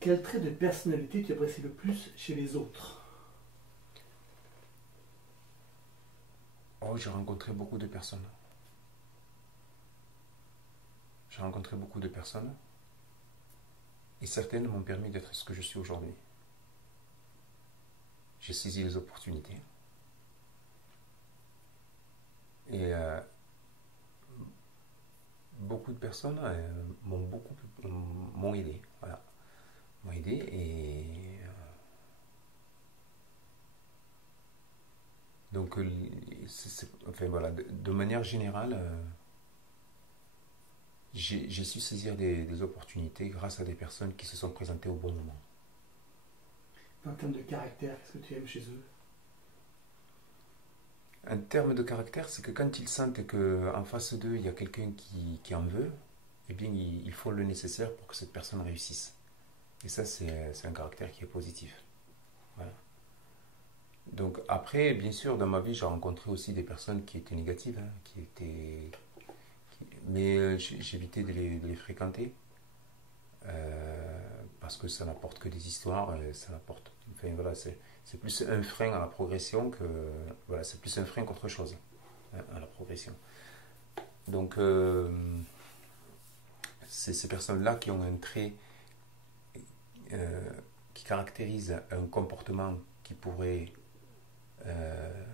Quel trait de personnalité tu apprécies le plus chez les autres? Oh, j'ai rencontré beaucoup de personnes. J'ai rencontré beaucoup de personnes et certaines m'ont permis d'être ce que je suis aujourd'hui. J'ai saisi les opportunités et beaucoup de personnes m'ont aidé. Voilà, m'ont aidé et donc enfin voilà, de manière générale, j'ai su saisir des opportunités grâce à des personnes qui se sont présentées au bon moment. En termes de caractère, qu'est-ce que tu aimes chez eux? Un terme de caractère, c'est que quand ils sentent qu'en face d'eux, il y a quelqu'un qui en veut, eh bien, ils font le nécessaire pour que cette personne réussisse. Et ça, c'est un caractère qui est positif. Voilà. Donc après, bien sûr, dans ma vie, j'ai rencontré aussi des personnes qui étaient négatives, hein, mais j'évitais de les fréquenter parce que ça n'apporte que des histoires, ça n'apporte, enfin voilà, c'est plus un frein à la progression que, voilà, c'est plus un frein qu'autre chose, hein, à la progression. Donc c'est ces personnes-là qui ont un trait euh, qui caractérise un comportement qui pourrait euh,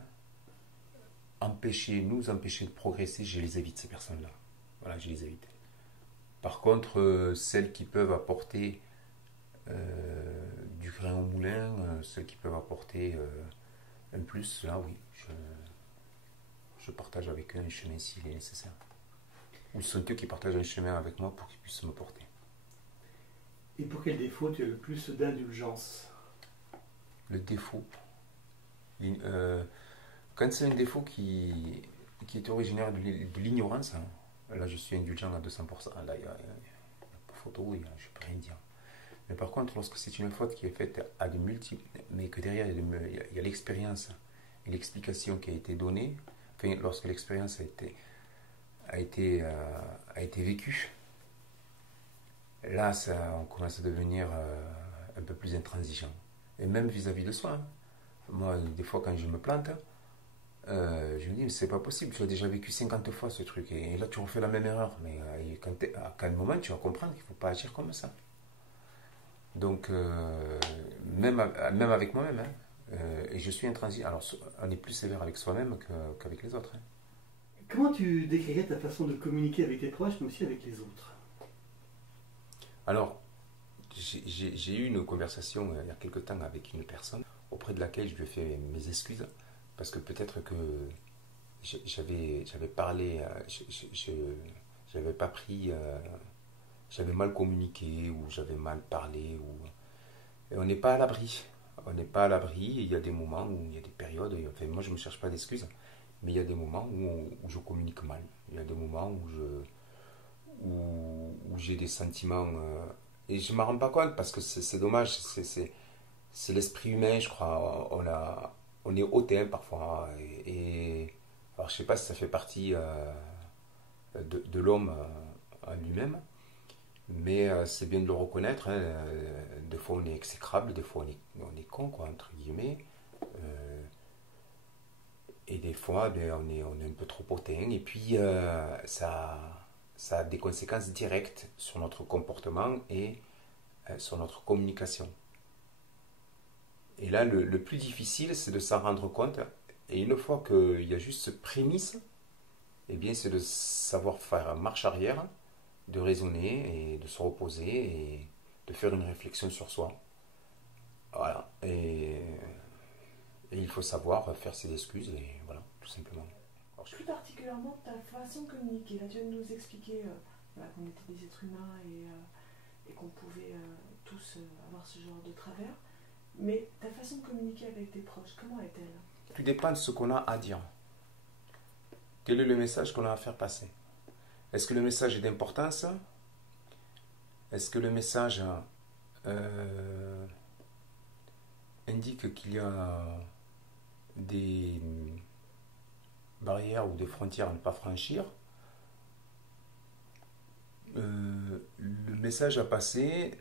nous empêcher de progresser, je les évite, ces personnes-là. Voilà, je les évite. Par contre, celles qui peuvent apporter du grain au moulin, celles qui peuvent apporter un plus, là oui, je partage avec eux un chemin s'il est nécessaire. Ou ce sont eux qui partagent un chemin avec moi pour qu'ils puissent me porter. Et pour quel défaut tu as le plus d'indulgence? Le défaut, euh, quand c'est un défaut qui est originaire de l'ignorance, hein, là je suis indulgent à 200%. Là, il n'y a pas photo, je ne peux rien dire. Mais par contre, lorsque c'est une faute qui est faite à de multiples, mais que derrière il y a l'expérience et l'explication qui a été donnée, enfin, lorsque l'expérience a été vécue, là on commence à devenir un peu plus intransigeant. Et même vis-à-vis de soi. Hein. Moi, des fois, quand je me plante, je me dis, mais c'est pas possible, tu as déjà vécu 50 fois ce truc, et là tu refais la même erreur. Mais à quel moment tu vas comprendre qu'il ne faut pas agir comme ça? Donc, même avec moi-même, hein, et je suis intransigeant. Alors, on est plus sévère avec soi-même qu'avec les autres. Hein. Comment tu décrirais ta façon de communiquer avec tes proches, mais aussi avec les autres? Alors, j'ai eu une conversation il y a quelque temps avec une personne auprès de laquelle je lui ai fait mes excuses parce que peut-être que j'avais parlé, j'avais pas pris, j'avais mal communiqué ou j'avais mal parlé. Et on n'est pas à l'abri. On n'est pas à l'abri. Il y a des moments où il y a des périodes. Enfin, moi, je ne me cherche pas d'excuses, mais il y a des moments où je communique mal. Il y a des moments où j'ai des sentiments. Et je ne m'en rends pas compte parce que c'est dommage. C'est l'esprit humain, je crois. On est hautain parfois. Alors, je ne sais pas si ça fait partie de l'homme en lui-même. Mais c'est bien de le reconnaître. Hein. Des fois, on est exécrable, des fois, on est con, quoi, entre guillemets. Euh, et des fois, ben, on est un peu trop hautain. Et puis, ça a des conséquences directes sur notre comportement et sur notre communication. Et là, le plus difficile, c'est de s'en rendre compte. Et une fois qu'il y a juste ce prémisse, eh bien, c'est de savoir faire marche arrière, de raisonner et de se reposer et de faire une réflexion sur soi. Voilà. Et il faut savoir faire ses excuses et voilà, tout simplement. Alors, Plus particulièrement ta façon de communiquer. Là, tu viens de nous expliquer voilà, qu'on était des êtres humains et qu'on pouvait tous avoir ce genre de travers. Mais ta façon de communiquer avec tes proches, comment est-elle? tout dépend de ce qu'on a à dire. Quel est le message qu'on a à faire passer? Est-ce que le message est d'importance? Est-ce que le message euh, indique qu'il y a des barrières ou des frontières à ne pas franchir? Le message à passer,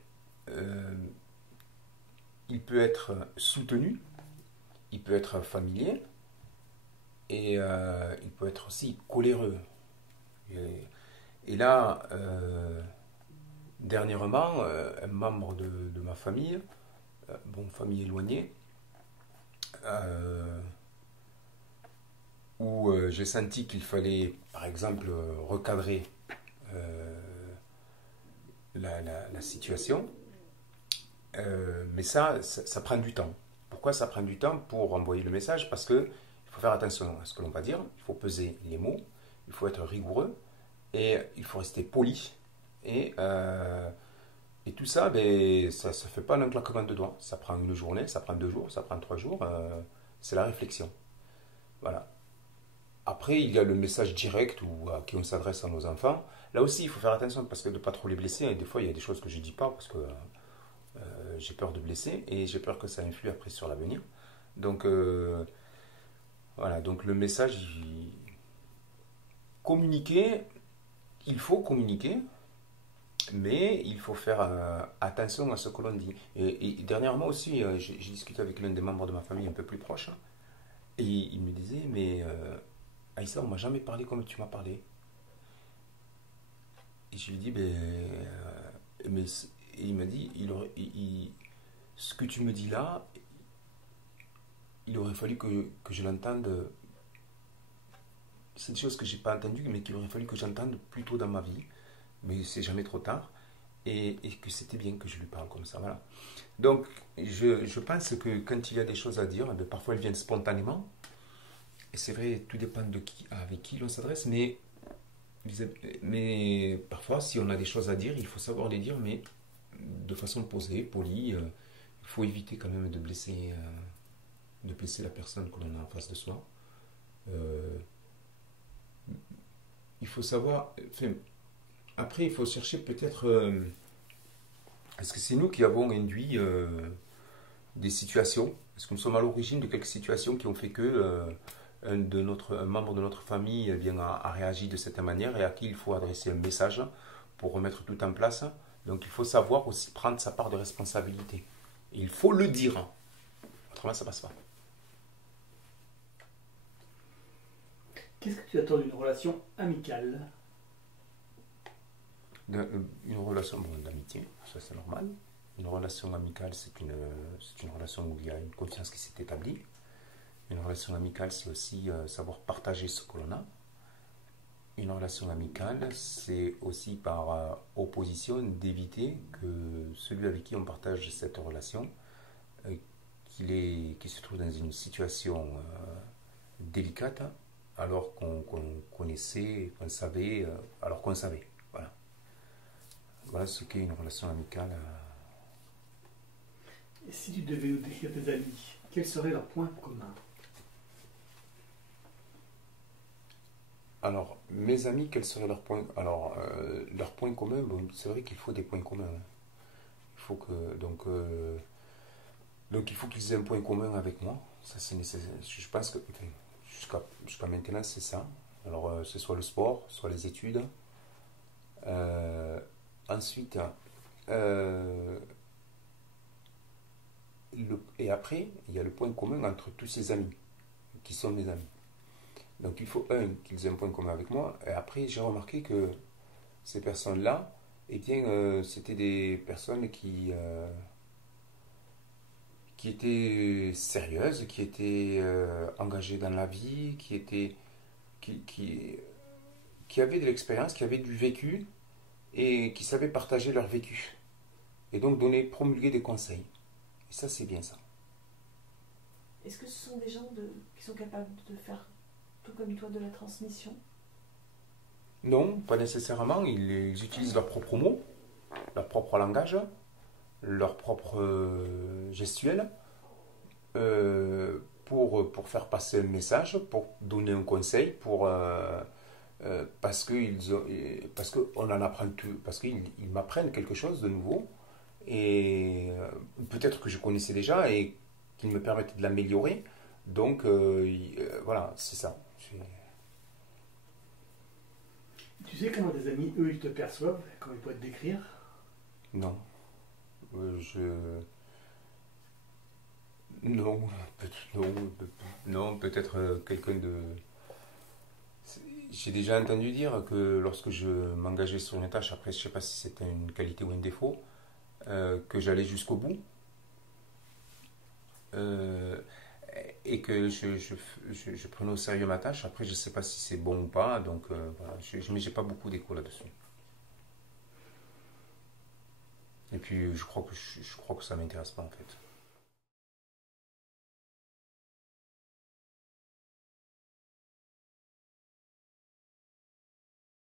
il peut être soutenu, il peut être familier, et il peut être aussi coléreux. Et là, dernièrement, un membre de ma famille, bon, famille éloignée, euh, où j'ai senti qu'il fallait, par exemple, recadrer euh, la situation. Mais ça prend du temps. Pourquoi ça prend du temps pour envoyer le message? Parce que il faut faire attention à ce que l'on va dire, il faut peser les mots, il faut être rigoureux et il faut rester poli. Et, euh, et tout ça, ben, ça ne se fait pas en un claquement de doigts. Ça prend une journée, ça prend 2 jours, ça prend 3 jours. C'est la réflexion. Voilà. Après, il y a le message direct ou à qui on s'adresse à nos enfants. Là aussi, il faut faire attention parce que de ne pas trop les blesser. Et des fois, il y a des choses que je ne dis pas parce que j'ai peur de blesser et j'ai peur que ça influe après sur l'avenir. Donc, voilà. Donc, le message, communiquer, il faut communiquer, mais il faut faire attention à ce que l'on dit. Et dernièrement aussi, j'ai discuté avec l'un des membres de ma famille un peu plus proche et il me disait, mais Aïssa, on m'a jamais parlé comme tu m'as parlé. Et je lui dis, ben, mais et il m'a dit, ce que tu me dis là, il aurait fallu que je l'entende. C'est des choses que j'ai pas entendues, mais qu'il aurait fallu que j'entende plus tôt dans ma vie. Mais c'est jamais trop tard. Et que c'était bien que je lui parle comme ça. Voilà. Donc, je pense que quand il y a des choses à dire, ben, parfois elles viennent spontanément. Et c'est vrai, tout dépend de qui, avec qui l'on s'adresse. Mais parfois, si on a des choses à dire, il faut savoir les dire, mais de façon posée, polie. Il faut éviter quand même de blesser la personne que l'on a en face de soi. Euh, il faut savoir. Enfin, après, il faut chercher peut-être. Est-ce que c'est nous qui avons induit des situations? Est-ce que nous sommes à l'origine de quelques situations qui ont fait que un membre de notre famille eh bien, a réagi de cette manière et à qui il faut adresser un message pour remettre tout en place? Donc il faut savoir aussi prendre sa part de responsabilité. Et il faut le dire. Autrement, ça passe pas. Qu'est-ce que tu attends d'une relation amicale? Une relation bon, d'amitié, ça c'est normal. Une relation amicale, c'est une relation où il y a une confiance qui s'est établie. Une relation amicale, c'est aussi savoir partager ce que l'on a. Une relation amicale, c'est aussi par opposition d'éviter que celui avec qui on partage cette relation, euh, qu'il se trouve dans une situation délicate, alors qu'on connaissait, qu'on savait, alors qu'on savait. Voilà. Voilà ce qu'est une relation amicale. Et si tu devais nous décrire tes amis, quels seraient leurs points communs? Alors, mes amis, quels seraient leurs points? Alors, leurs points communs, bon, c'est vrai qu'il faut des points communs. Il faut que, donc il faut qu'ils aient un point commun avec moi. Ça, c'est nécessaire. Je pense que, enfin, jusqu'à maintenant, c'est ça. Alors, c'est soit le sport, soit les études. Euh, ensuite, euh, et après, il y a le point commun entre tous ces amis, qui sont mes amis. Donc il faut, qu'ils aient un point commun avec moi. Et après, j'ai remarqué que ces personnes-là, eh bien, c'était des personnes qui étaient sérieuses, qui étaient engagées dans la vie, qui, qui, qui avaient de l'expérience, qui avaient du vécu et qui savaient partager leur vécu. Et donc promulguer des conseils. Et ça, c'est bien ça. Est-ce que ce sont des gens qui sont capables de faire tout comme toi de la transmission? Non, pas nécessairement. Ils utilisent leurs propres mots, leur propre langage, leur propre gestuelle pour faire passer un message, pour donner un conseil, parce qu'on en apprend tout, parce qu'ils m'apprennent quelque chose de nouveau et peut-être que je connaissais déjà et qu'ils me permettent de l'améliorer. Donc voilà, c'est ça. Tu sais comment tes amis, eux, ils te perçoivent, comment ils pourraient te décrire? Non. Euh, je... Non, non, non, peut-être quelqu'un de... J'ai déjà entendu dire que lorsque je m'engageais sur une tâche, après je sais pas si c'était une qualité ou un défaut, que j'allais jusqu'au bout euh, et que je prenais au sérieux ma tâche. Après je sais pas si c'est bon ou pas, donc voilà, mais j'ai pas beaucoup d'écho là-dessus. Et puis je crois que ça m'intéresse pas en fait.